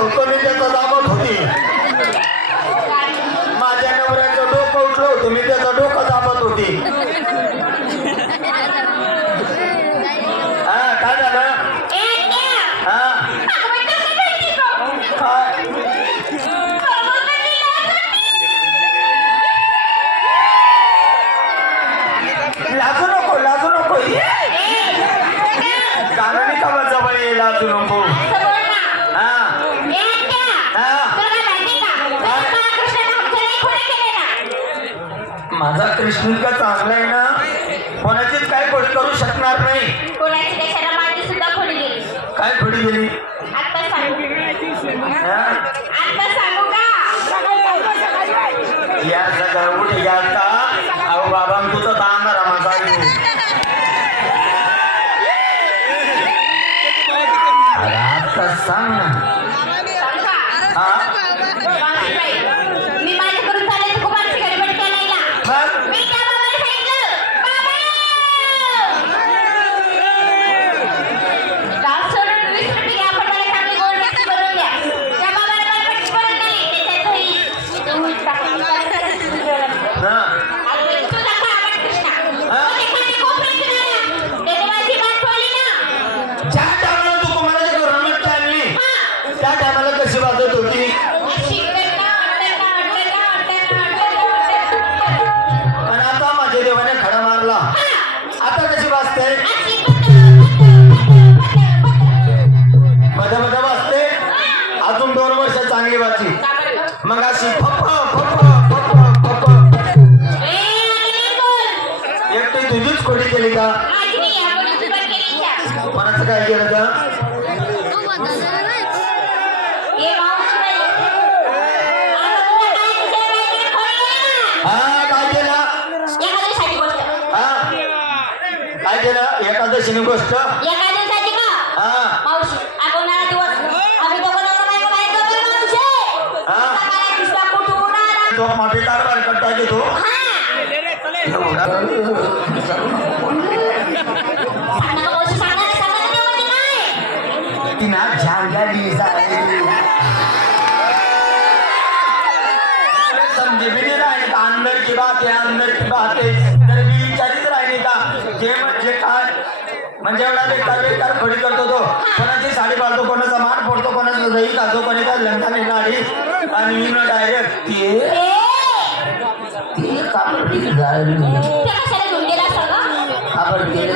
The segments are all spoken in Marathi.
होतो मी त्याचा दाबत होती माझ्या नवऱ्याचं डोकं उठलं होतं मी त्याचा डोकं दाबत होती. माझा कृष्ण इतका चांगला आहे ना कोणाचीच काय गोष्ट करू शकणार नाही. कोणाची देशाला माझी सुद्धा खोडी गेली. काय थोडी गेली? आता सांगू? आता सांगू का? या सगळं उठे या का अहो बाबा तू तर तांदरा माझा आता सांग ना. का हा? वर्ष चांगली वाची का बरं? मग अशी फप फप फप फप ए, आली बोल. एकटी तुझीच खोडी केली का. कोणाचं काय केलं का. हा काय केलं. हा काय केलं एकादशीने गोष्ट तो माफी कारभार करता की तो हा. सांगा का मावशी, सांगा ना, सांगा ते समजे भी नहीं राहिली अंदर की बात आहे अंदर की बात आहे तर मी विचारित राहिली का जे म्हणजे काय म्हणजे एवढा बेकार बेकार खोडी करतो तो कोणाची साडी पाडतो कोणाचा माठ फोडतो कोणाचा दही खातो कोणाचा लंकाने नाडी आणि मी डायरेक्ट ते ते गाडी गेला. का?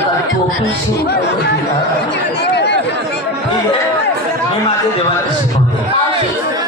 मी माझ्या देवाला शिकवतो